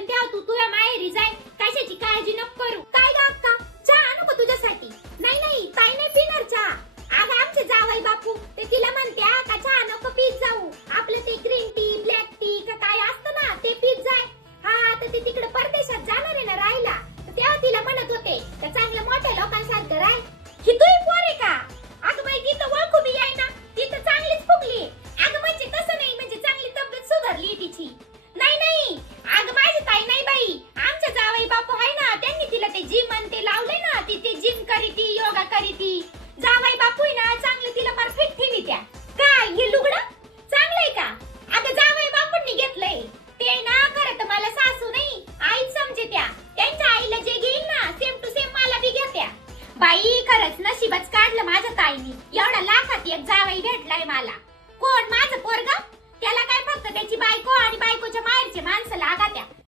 पण तेव्हा तू तुझ्या माहेरी जाय, कशाची काळजी नको करू. काय ग अक्का, चहा आणू का तुझ्यासाठी? नाही नाही, ताई नाही पिणार चहा. अगं आमचे जावई बापू ते तिला म्हणत्या का चहा नको पीत जाऊ, आपलं ते ग्रीन टी ब्लॅक टी का काय असतं ना ते पीत जाय. हा तर ते तिकडे परदेशात जाणार आहे ना राहायला, तेव्हा तिला म्हणत होते का चांगल्या मोठ्या लोकांसारखं राह. ही तू पोर आहे का? अगं बाई तिथं ओळखू बी आहे ना, तिथं चांगलीच फुगली. अगं म्हणजे तसं नाही, म्हणजे चांगली तब्येत सुधारली तिची. नाही नाही, अगं माझी ताई नाही बाई, आमच्या जावई बापू आहे ना, त्यांनी तिला ते जिम आणि ते लावले ना, ती ते जिम करीती योगा करीती. जावई बापू आहे ना चांगलं तिला परफेक्ट ठेवी त्या. काय हे लुगडं चांगलंय का? अगं जावई बापूंनी घेतलंय ते ना, खरं तर मला सासू नाही आईच समजे त्या. त्यांच्या आईला जे घेईल ना सेम टू सेम मला बी घेत्या. बाई खरंच नशीबच काढलं माझ्या ताईनी, एवढा लाखात एक जावई भेटलाय मला. कोण? माझं पोरगं? त्याला काय फक्त त्याची बायको आणि बायकोच्या माहेरचे माणसं लागात्या.